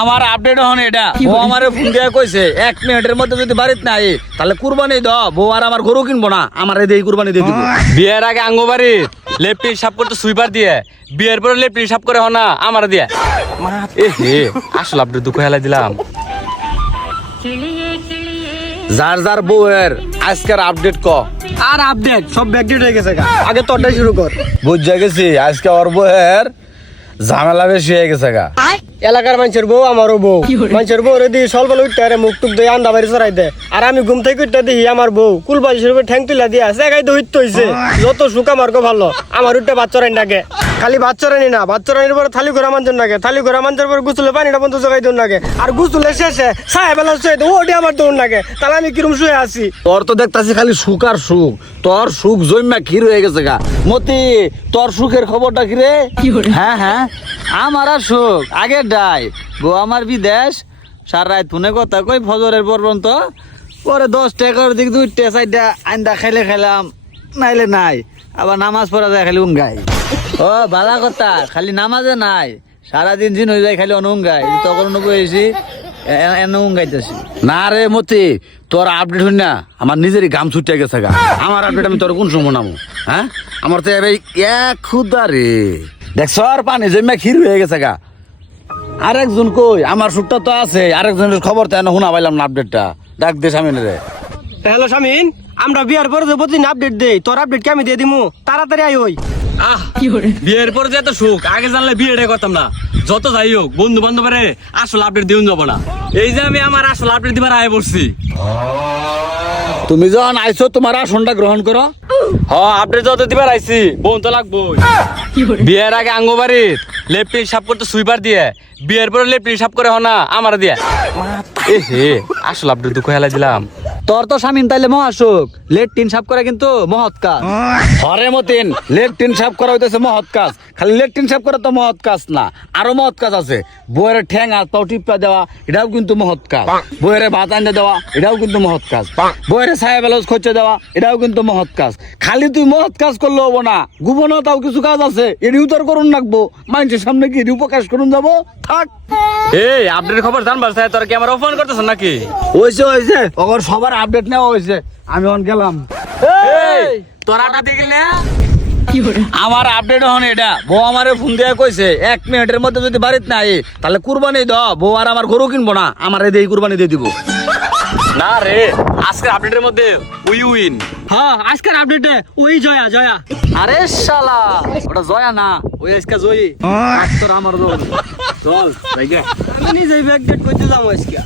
আমার আপডেট হন এটা ও আমারে ফোন দিয়ে কইছে 1 মিনিটের মধ্যে যদি বাড়িতে না আই তাহলে কুরবানি দাও বউ আর আমার গরু কিনবো না আমার এই কুরবানি দিয়ে দিব। বিয়ের আগে আঙ্গবাড়ি লেপটি সাপ করতে সুইপার দিয়ে বিয়ের পরে লেপটি সাপ করে হনা আমার দিয়ে এ হে আসলে আপডেট দুঃখ হেলা দিলাম। যার যার বউয়ের আজকের আপডেট ক। আর আপডেট সব ব্যাকডেট হয়ে গেছে আগে তোরটাই শুরু কর। বুঝা গেছি আজকে ওর বউয়ের ঝামেলা বেশি হয়ে গেছে গা। এলাকার মানুষের বউ আমারও বউ মানুষের বউ রে দিয়ে সলবেলা উঠতে আরে মুখ টুক দিয়ে আন্দা বাড়ি চড়াই দেয় আর আমি ঘুম থেকে উঠতে দেখি আমার বউ কুলবাজির উপরে ঠ্যাং তুলা দিয়া জায়গায় তো উঠতে হইছে যত সুখ আমার গো ভালো আমার উঠতে বাচ্চারাই ডাকে খালি বাচ্চারানি না বাচ্চারানির পরে থালি ঘোরা মাঞ্জন লাগে থালি ঘোরা মাঞ্জার পরে গুসলে পানিটা বন্ধ জোগাই দৌড় লাগে আর গুসলে শেষে সাহেব বেলা শুয়ে দেয় ওটি আমার দৌড় লাগে তাহলে আমি কিরম শুয়ে আছি। তোর তো দেখতাছি খালি সুখ আর সুখ তোর সুখ জন্মা ক্ষীর হয়ে গেছে গা। মতি তোর সুখের খবরটা কি রে? হ্যাঁ হ্যাঁ আমার আর সুখ আগে ডাই বউ আমার বিদেশ সার রাত ফোনে কথা কই ফজরের পর্যন্ত পরে 10 টাকার দিক 2টা 4টা আইন্দা খাইলে খাইলাম নাইলে নাই আবার নামাজ পড়া যায় খালি উঙ্গাই। ও ভালো কথা খালি নামাজে নাই সারাদিন দিন হয়ে যায় খালি অনুঙ্গাই তখন অনুগেছি উঙ্গাইতেছি না রে মতি তোর আপডেট হই না আমার নিজেরই গাম ছুটে গেছে গা। আমার আপডেট আমি তোর কোন সময় নামো হ্যাঁ আমার তো এবার এক খুদা রে দেখছ আর পানি জমা ক্ষীর হয়ে গেছে গা। আরেকজন কই আমার সুখটা তো আছে আরেকজনের খবর তো এনে শোনা পাইলাম না আপডেটটা ডাক দে সামিন রে। হ্যালো শামিন আমরা বিয়ার পরে যে প্রতিদিন আপডেট দেই তোর আপডেট কি আমি দিয়ে দিমু তাড়াতাড়ি আই হই। আহ বিয়ের পরে যে এত সুখ আগে জানলে বিয়েটা করতাম না যত যাই হোক বন্ধু বান্ধবরে আসল আপডেট দিউন যাব না এই যে আমি আমার আসল আপডেট দিবার আয় পড়ছি। তুমি যখন আইছো তোমার আসনটা গ্রহণ করো। হ আপডেট যত দিবার আইছি বোন তো লাগবো। বিয়ের আগে আঙ্গবাড়ি লেপটি সাপ করতে সুইপার দিয়ে বিয়ের পরে লেপটি সাপ করে হনা আমার দিয়ে এ হে আসল আপডেট দুঃখ হেলা দিলাম। তোর তো স্বামীন তাইলে মহাসুখ লেট টিন সাফ করা কিন্তু মহৎ কাজ। হরে মতিন লেট টিন সাফ করা হইতেছে মহৎ কাজ খালি লেট টিন সাফ করা তো মহৎ কাজ না আরো মহৎ কাজ আছে। বইয়ের ঠ্যাং হাত পাও টিপা দেওয়া এটাও কিন্তু মহৎ কাজ। বইয়ের ভাত আনতে দেওয়া এটাও কিন্তু মহৎ কাজ। বইয়ের ছায়া বেলজ খরচে দেওয়া এটাও কিন্তু মহৎ কাজ। খালি তুই মহৎ কাজ করলে হবো না গোপনও তাও কিছু কাজ আছে এটিও তোর করুন রাখবো মানুষের সামনে কি এটিও প্রকাশ করুন যাবো থাক। এই আপডেট খবর জানবার চাই তোর কি আমার অপমান করতেছ নাকি? হয়েছে হয়েছে ওর সবার আপডেট নেওয়া হয়েছে আমি অন গেলাম। এই তোর আপডেট দিগিল না আমার আপডেট হন এটা বউ আমারে ফোন দিয়ে কইছে 1 মিনিটের মধ্যে যদি বাড়িতে না আই তাহলে কুরবানি দাও বউ আর আমার গরু কিনবো না আমার এই কুরবানি দিয়ে দিব। না রে আজকের আপডেটের মধ্যে উইন। হ্যাঁ আজকের আপডেটে ওই জয়া জয়া। আরে শালা ওটা জয়া না ওই আজকে জয়ী তোর আমার দোল চল ভাইগা আমি নিজেই ব্যাকডেট করতে যাবো আজকে।